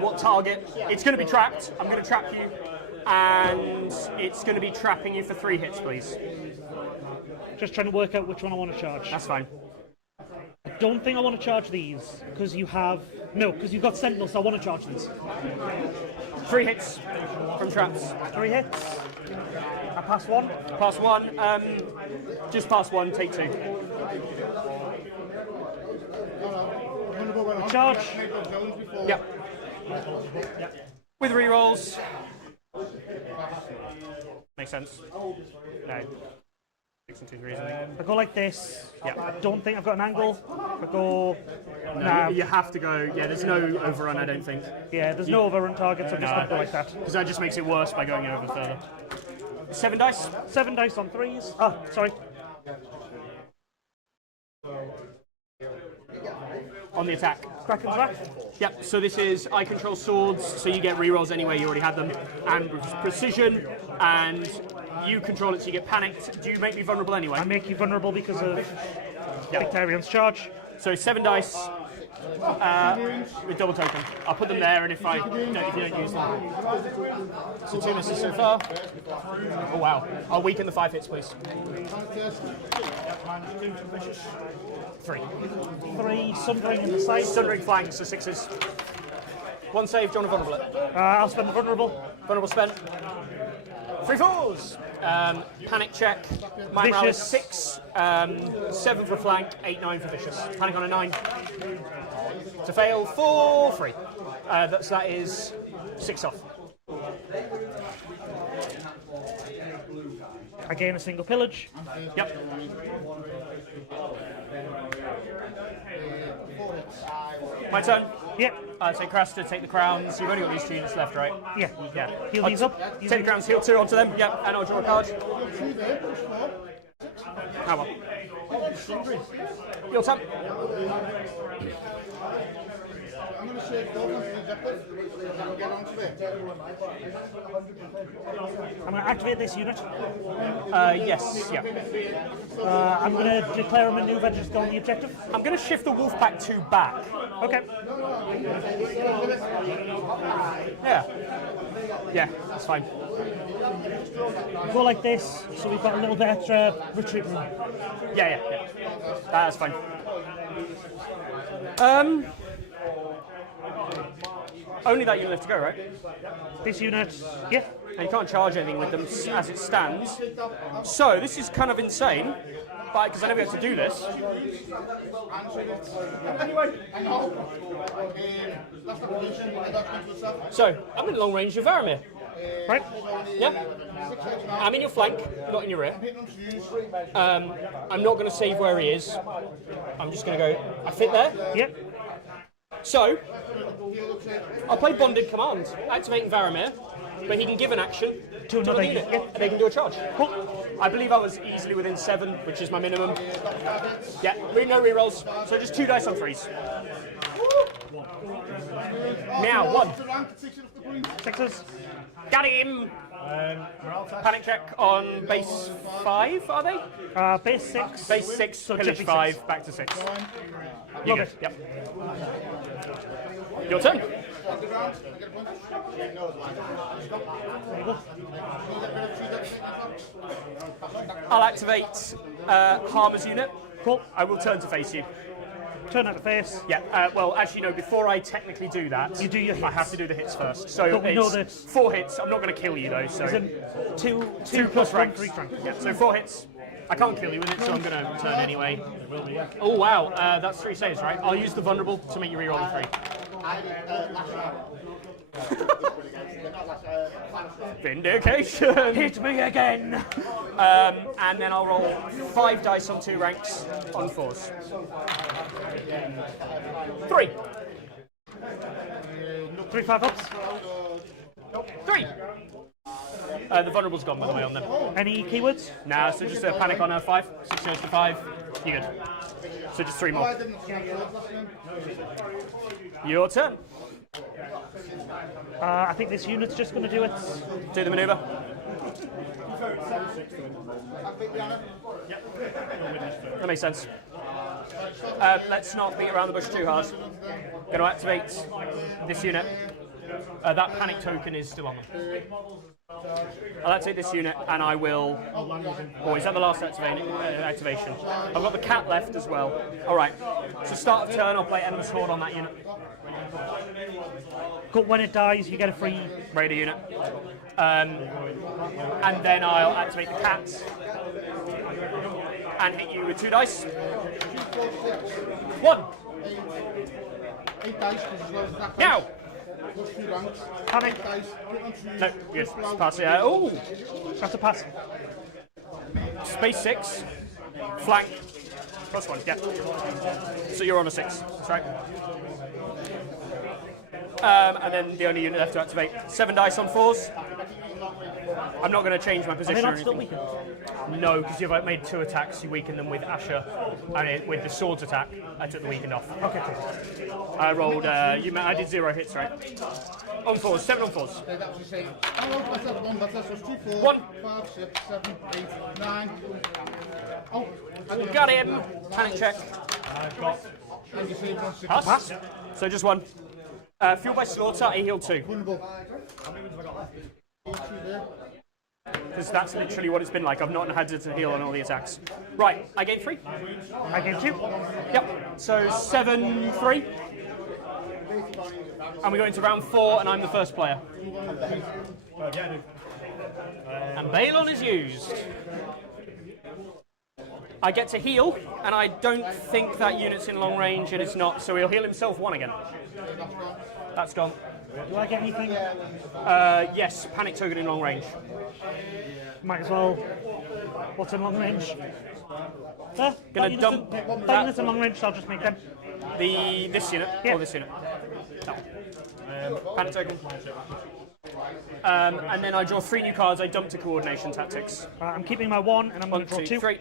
What target? It's going to be trapped. I'm going to trap you. And it's going to be trapping you for 3 hits, please. Just trying to work out which one I want to charge. That's fine. I don't think I want to charge these, because you have... No, because you've got Sentinel, so I want to charge these. 3 hits from traps. 3 hits. I pass 1. Pass 1. Just pass 1, take 2. Charge. Yep. With rerolls. Makes sense. No. 6 and 2 3s, I think. I go like this. Yeah. I don't think I've got an angle. I go... No, you have to go. Yeah, there's no overrun, I don't think. Yeah, there's no overrun target, so I just have to go like that. Because that just makes it worse by going over further. 7 dice. 7 dice on 3s. Oh, sorry. On the attack. Kraken's Wrath. Yep, so this is I control swords, so you get rerolls anyway, you already had them, and precision, and you control it, so you get panicked. Do you make me vulnerable anyway? I make you vulnerable because of Victarion's charge. So 7 dice with double token. I'll put them there, and if you don't use them. So 2 misses so far. Oh wow. I'll weaken the 5 hits, please. 3. 3, Sundering in the side. Sundering flanks, so 6s. 1 save, do you want to vulnerable it? I'll spend the vulnerable. Vulnerable spent. 3 4s. Panic check. My morale is 6. 7 for flank, 8, 9 for vicious. Panic on a 9. To fail, 4 3. That is 6 off. I gain a single pillage. Yep. My turn. Yep. I'd say Crasta, take the crowns. You've only got these 2 units left, right? Yeah. Yeah. Heal these up. Take the crowns, heal 2 onto them. Yep, and I'll draw a card. How well? Your turn. I'm going to shake both of the objectives and get onto it. I'm going to activate this unit. Yes, yeah. I'm going to declare a maneuver just on the objective. I'm going to shift the wolf pack 2 back. Okay. Yeah. Yeah, that's fine. Go like this, so we've got a little bit extra retreat room. Yeah. That's fine. Only that unit left to go, right? This unit, yeah. And you can't charge anything with them as it stands. So this is kind of insane, but because I never get to do this. So I'm in long range of Varamyr. Right? Yeah. I'm in your flank, not in your rear. I'm not going to save where he is. I'm just going to go. I fit there. Yep. So I'll play Bonded Command, activating Varamyr, but he can give an action to another unit, and they can do a charge. Cool. I believe I was easily within 7, which is my minimum. Yeah, no rerolls, so just 2 dice on 3s. Now, 1. 6s. Got him! Panic check on base 5, are they? Base 6. Base 6, so pillage 5, 6. Back to 6. You're good. Yep. Your turn. I'll activate Harmer's unit. Cool. I will turn to face you. Turn at the face. Yeah, well, actually, no, before I technically do that, you do your hits. I have to do the hits first. So but we know that 4 hits. I'm not going to kill you, though. So 2 plus rank. 3 rank. Yeah, so 4 hits. I can't kill you with it, so I'm going to turn anyway. Oh, wow. That's 3 saves, right? I'll use the vulnerable to make you reroll the 3. Vindication! Hit me again! And then I'll roll 5 dice on 2 ranks on 4s. 3. 3 5-ups. 3. The vulnerable's gone, by the way, on them. Any keywords? Nah, so just a panic on her 5. 6 goes to 5. You're good. So just 3 more. Your turn. I think this unit's just going to do it. Do the maneuver. That makes sense. Let's not beat around the bush too hard. Going to activate this unit. That panic token is still on them. I'll activate this unit and I will... Oh, is that the last activation? I've got the cat left as well. Alright, so start of turn I'll play Endless Horde on that unit. When it dies you get a free... Raider unit. And then I'll activate the cat. And hit you with 2 dice. 1! 8 dice. Now! Panic. No, good. Pass it out. Oh! That's a pass. Space 6. Flank. +1, yeah. So you're on a 6. That's right. And then the only unit left to activate. 7 dice on 4s. I'm not going to change my Are they position or not still anything. weakened? No, because you've made 2 attacks, you weaken them with Asha, and with the swords attack, I took the weakened off. Okay, cool. I rolled, I did 0 hits, right? On 4s, 7 on 4s. Okay, that was the same. Oh, that's that one. That's that. So 2, 4, 1. 5, 6, 7, 8, 9. Oh, Got him. Panic check. and you saved on 6. Pass. So just 1. Fueled by slaughter, I heal 2. Vulnerable. Because that's literally what it's been like. I've not had to heal on all the attacks. Right, I gain 3. I gain 2. Yep. So 7, 3. And we go into round 4, and I'm the first player. And Balon is used. I get to heal, and I don't think that unit's in long range, and it's not, so he'll heal himself 1 again. That's gone. Do I get anything? Yes, panic token in long range. Might as well. What's in long range? There. Gonna dump that that- unit's in long range, so I'll just make them. This unit, Yeah. or this unit? No. Panic token. And then I draw 3 new cards, I dump to coordination tactics. I'm keeping my 1, and I'm going 1, to draw 2, 2. 3.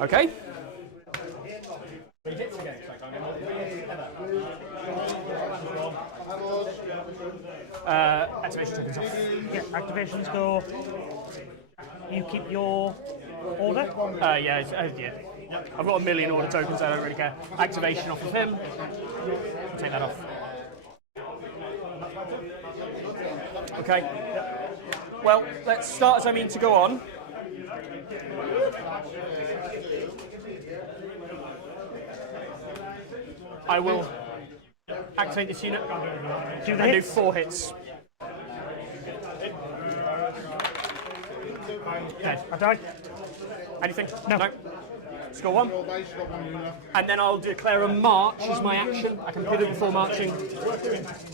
Okay. Activation tokens off. Yeah, activations go. You keep your order. Yeah. I've got a million order tokens, I don't really care. Activation off of him. Take that off. Okay. Well, let's start as I mean to go on. I will activate this unit Do the and do hits. 4 hits. Dead. I die. Anything? No. Score 1. And then I'll declare a march as my action. I can pivot before marching.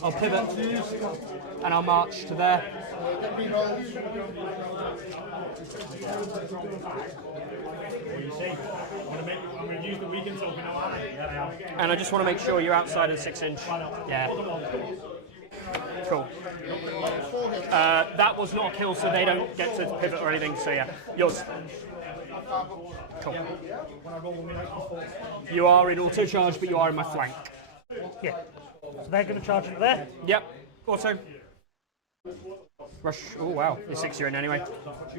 I'll pivot. And I'll march to there. And I just want to make sure you're outside of the 6-inch. Yeah. Cool. That was not a kill, so they don't get to pivot or anything, so yeah. Yours. Cool. You are in auto charge, but you are in my flank. Yeah. So they're going to charge into there. Yep. Auto. Rush. Oh wow, you're 6 you're in anyway. Do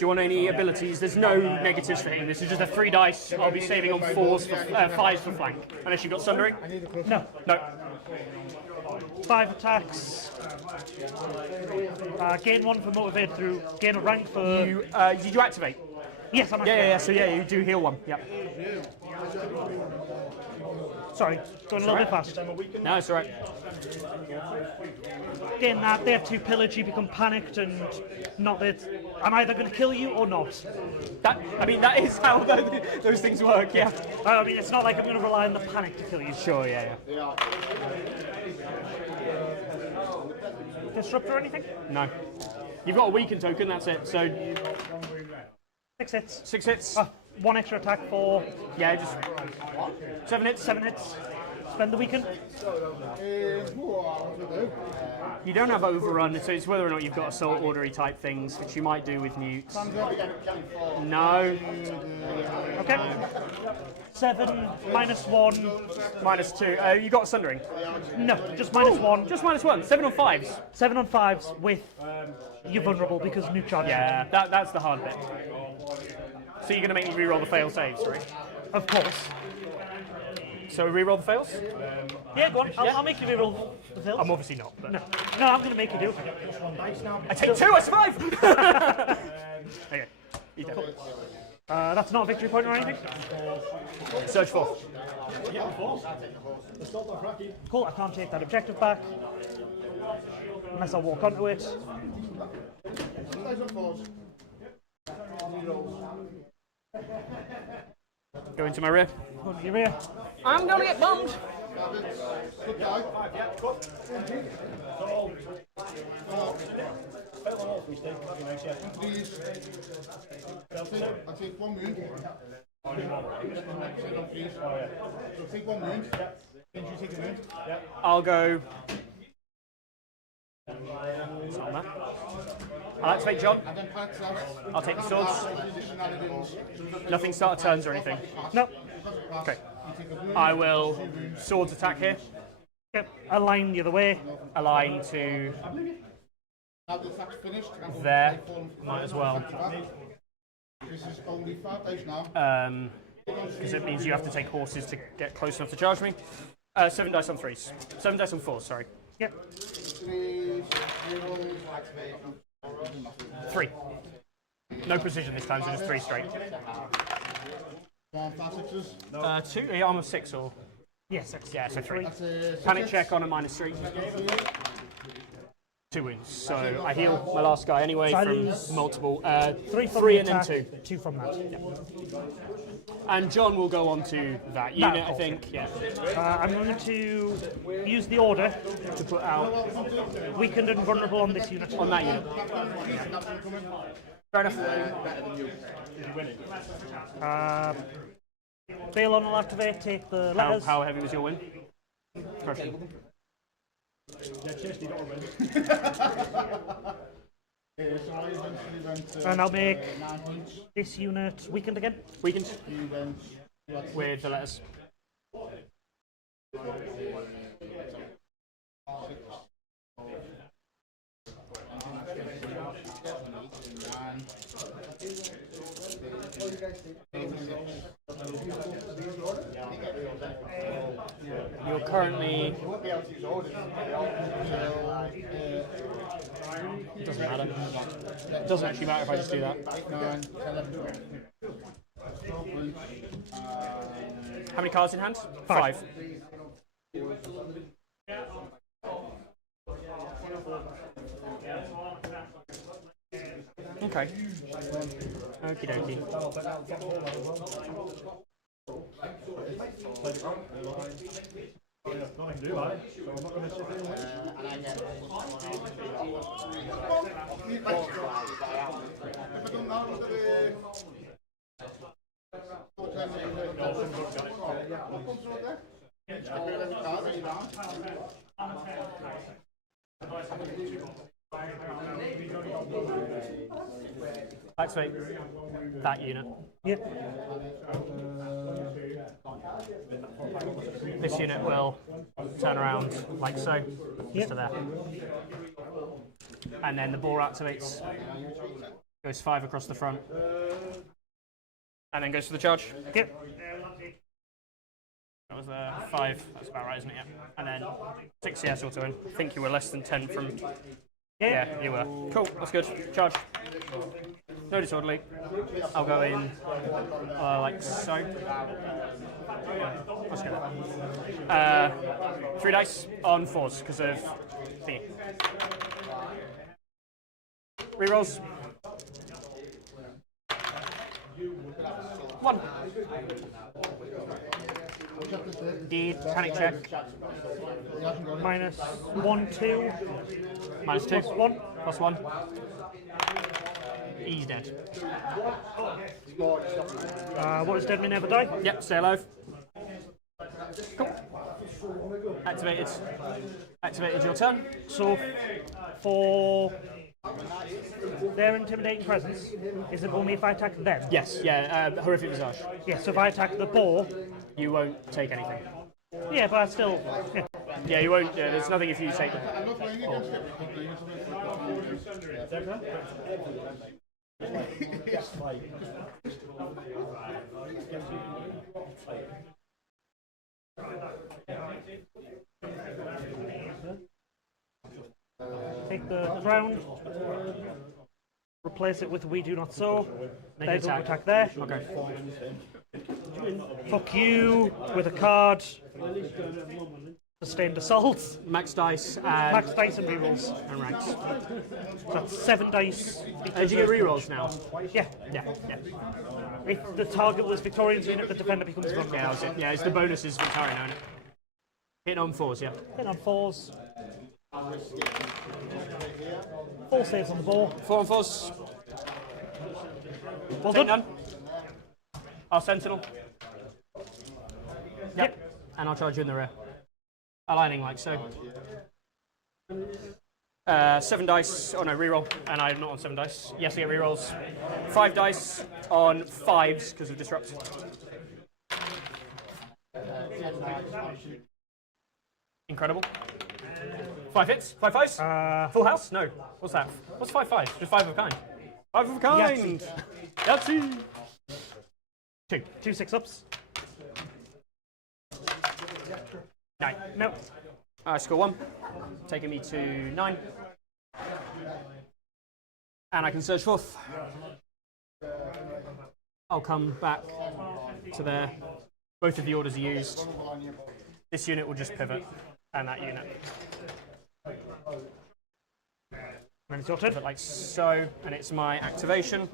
you want any abilities? There's no negatives for hitting. This is just a 3 dice. I'll be saving on 4s for 5s for flank. Unless you've got sundering. No. No. 5 attacks. Gain 1 for motivated through. Gain a rank for. Did you activate? Yes, I'm Yeah. So yeah, you do heal 1. Yep. Sorry, going a little bit fast. No, it's alright. Gain that, they have 2 pillage, you become panicked and not that. I'm either going to kill you or not. That is how those things work. Yeah. I mean, it's not like I'm going to rely on the panic to kill you. Sure. Yeah. Disrupt or anything? No. You've got a weaken token. That's it. So 6 hits. 6 hits. 1 extra attack for. Yeah, just 7 hits. 7 hits. Spend the weaken. You don't have overrun, so it's whether or not you've got assault ordery type things, which you might do with Nute. No. Okay. 7, -1. -2. You got sundering. No, just -1. Just -1. 7 on 5s. 7 on 5s with. You're vulnerable because new charge. Yeah, that's the hard bit. So you're going to make me reroll the fail saves, right? Of course. So reroll the fails? Yeah, go on. I'll make you reroll the fails. I'm obviously not. But No, I'm going to make you do. I take 2. I survive. Okay. You dead. That's not a victory point or anything. Search 4. Cool. I can't take that objective back unless I walk onto it. Go into my rear. Go into your rear. I'm going to get bummed. Please. I'll take 1 wound. So take 1 wound. I'll go. It's not on that. I'll activate John. I'll take the swords. Nothing start turns or anything. No. Okay. I will swords attack here. Yep. Align the other way. Align to Now the attack's finished. there. Might as well. This is only 5 days now. Because it means you have to take horses to get close enough to charge me. 7 dice on 3s. 7 dice on 4s, sorry. Yep. 3. No precision this time, so just 3 straight. 2? Yeah, I'm a 6 or. Yes. Yeah, so 3. Panic check on a -3. 2 wounds. So I heal my last guy anyway So I from lose multiple. 3 from 3 the and then attack, 2. 2 from that. And John will go on to that unit, I think. Yeah. I'm going to use the order To put out weakened and vulnerable on this unit. on that unit. Fair enough. Balon will activate, take the letters. How heavy was your win? Pressure. And I'll make this unit weakened again. Weakened. With the letters. You're currently. It doesn't matter. It doesn't actually matter if I just do that. How many cards in hand? 5. Okay. Okie dokie. Nothing to do, right? So I'm not going to sit Activate that unit. Yep. This unit will turn around like so, just to there. And then the boar activates, goes 5 across the front, and then goes for the charge. Yep. That was 5, that's about right, isn't it? Yeah. And then 6 CS auto in. I think you were less than 10 from. Yeah, you were. Cool, that's good. Charge. No disorderly. I'll go in like so. Let's go. 3 dice on 4s because of the rerolls. 1. Deed, panic check. -1, 2. -2. +1. +1. He's dead. What does dead may never die? Yep, stay alive. Cool. Activated. Activated your turn. So, for their intimidating presence, is it only if I attack them? Yes, yeah, horrific visage. Yeah, so if I attack the boar, You won't take anything. yeah, but I still. Yeah. Yeah, you won't. Yeah, there's nothing if you take. Take the crown, replace it with We Do Not Sow. They don't attack there. Okay. Fuck you with a card. Sustained assault. Max dice and Max dice and rerolls. and ranks. So that's 7 dice. Did you get rerolls now? Yeah. Yeah, yeah. If the target was Victarion's unit, the defender becomes vulnerable. Yeah, that was it. Yeah, it's the bonus is Victarion, isn't it? Hitting on 4s, yeah. Hit on 4s. 4 saves on the ball. 4 on 4s. Well Take done. none. Our sentinel. Yep. And I'll charge you in the rear. Aligning like so. 7 dice. Oh no, reroll. And I'm not on 7 dice. Yes, I get rerolls. 5 dice on 5s because of disrupt. Incredible. 5 hits? 5 fives? Full house? No. What's that? What's 5 fives? Just 5 of a kind. 5 of a kind! Yahtzee! 2. 2 6-ups. 9. No. I score 1, taking me to 9. And I can search 4th. I'll come back to there. Both of the orders are used. This unit will just pivot, and that unit. And it's your turn. Pivot like so, and it's my activation.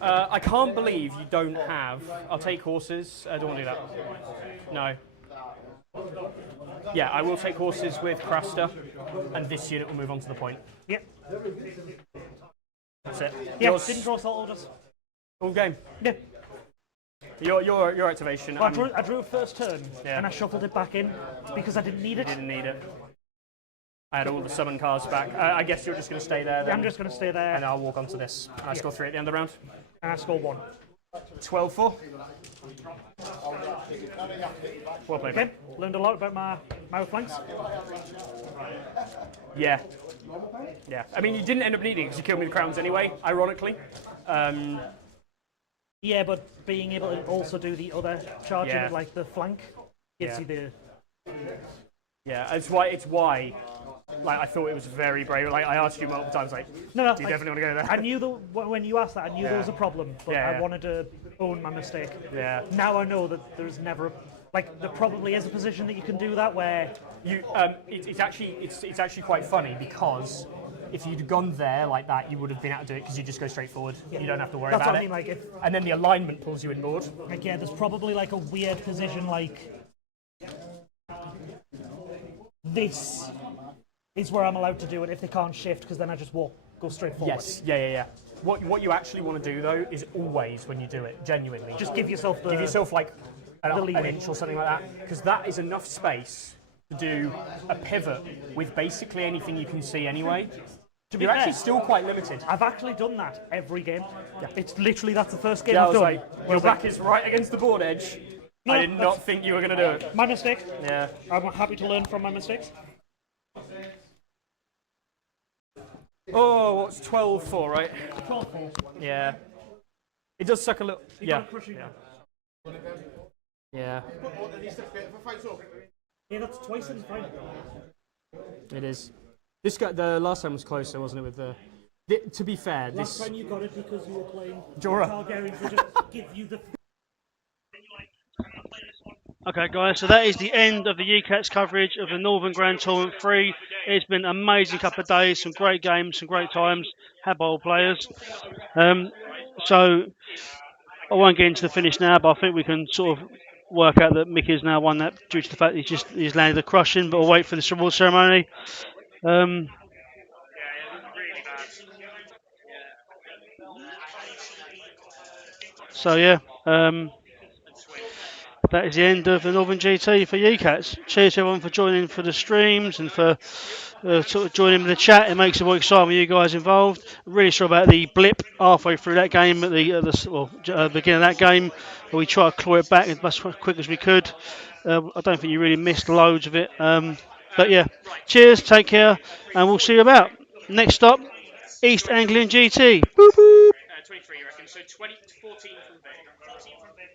I can't believe you don't have... I'll take horses. I don't want to do that. No. Yeah, I will take horses with Craster, and this unit will move on to the point. Yep. That's it. Yeah, Yours, didn't draw salt orders. all game. Yeah. Your activation. Well, I drew a first turn, Yeah. and I shuffled it back in because I didn't need it. Didn't need it. I had all the summon cards back. I guess you're just going to stay there then. I'm just going to stay there, And I'll walk onto this. I score 3 at the end of the round. and I score 1. 12-4. Well played. Okay, learned a lot about my flanks. Yeah. Yeah. I mean, you didn't end up needing it because you killed me with crowns anyway, ironically. Yeah, but being able to also do the other charge Yeah. in, like the flank, gives Yeah. you the... Yeah, it's why like I thought it was very brave. Like I asked you multiple times, like, No, do you like, definitely want to go there? I knew when you asked that, I knew there was a problem, but Yeah, I yeah. wanted to own my mistake. Yeah. Now I know that there's never, like, there probably is a position that you can do that where You, it's actually quite funny because if you'd gone there like that, you would have been able to do it because you just go straight forward. You don't have to worry that's about what I it. mean. Like, if And then the alignment pulls you inboard. like yeah, there's probably like a weird position like this is where I'm allowed to do it if they can't shift because then I just go straight forward. Yes. Yeah. What you actually want to do though is always when you do it, genuinely, Just give yourself the... give yourself like an leeway. inch or something like that, because that is enough space to do a pivot with basically anything you can see anyway. To be You're fair, actually still quite limited. I've actually done that every game. It's literally, that's the first game Yeah, I I've was done. like, your back is right against the board edge. No, I did that's- not think you were going to do it. My mistake. Yeah. I'm happy to learn from my mistakes. Oh, what's 12-4, right? 12-4. Yeah. It does suck a little. Yeah. Yeah. Yeah, that's twice in the final. It is. This guy, the last time was closer, wasn't it? With the to be fair, Last this time you got it because you were playing Jorah. Targaryens, they just give you the... Okay, guys, so that is the end of the UCATS coverage of the Northern Grand Tournament 3. It's been an amazing couple of days, some great games, some great times, had by all players. So I won't get into the finish now, but I think we can sort of work out that Mickey's now won that due to the fact he's landed a crushing, but we'll wait for the reward ceremony. So yeah, that is the end of the Northern GT for UCATS. Cheers to everyone for joining for the streams and for sort of joining in the chat. It makes it more exciting with you guys involved. Really sorry about the blip halfway through that game at the beginning of that game. We tried to claw it back as quick as we could. I don't think you really missed loads of it. But yeah, cheers, take care, and we'll see you about. Next stop, East Anglian GT. Boop, boop. 23, you reckon? So 14 from Vic.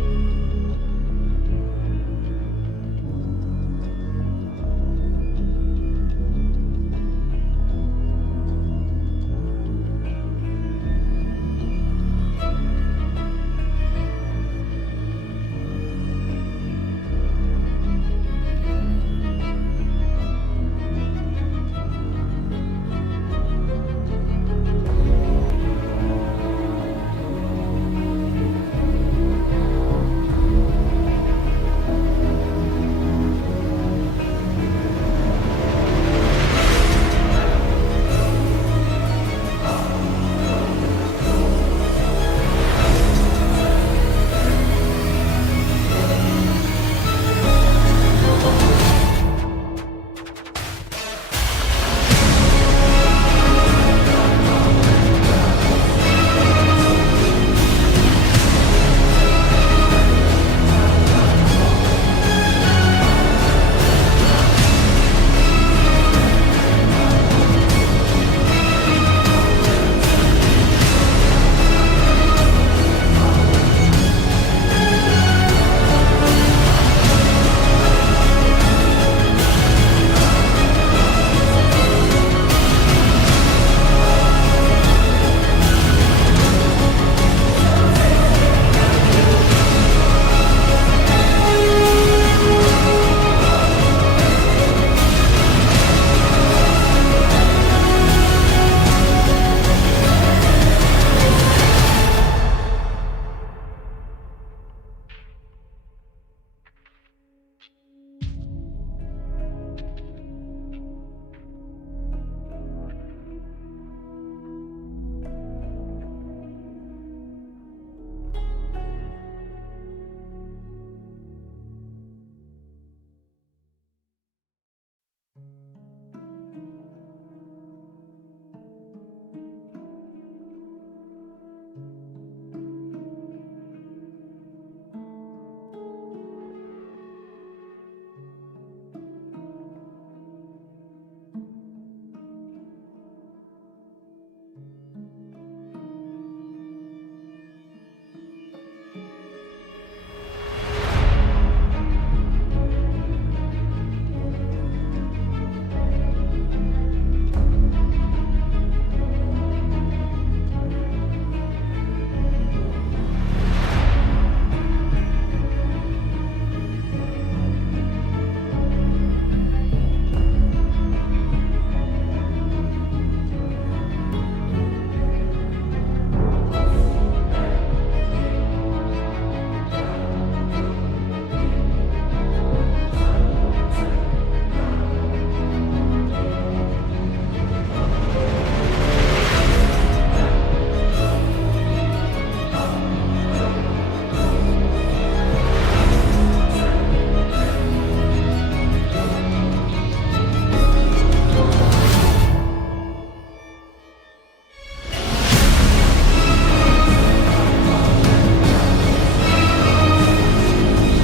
Bye.